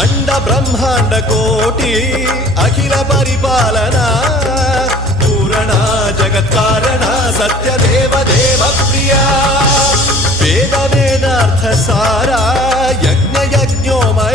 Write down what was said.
అండ బ్రహ్మాండ కోటి అఖిల పరిపాలన పూరణ జగత్కారణ సత్యదేవ దేవ ప్రియ వేద వేదార్థ సారా యజ్ఞ యజ్ఞోమయ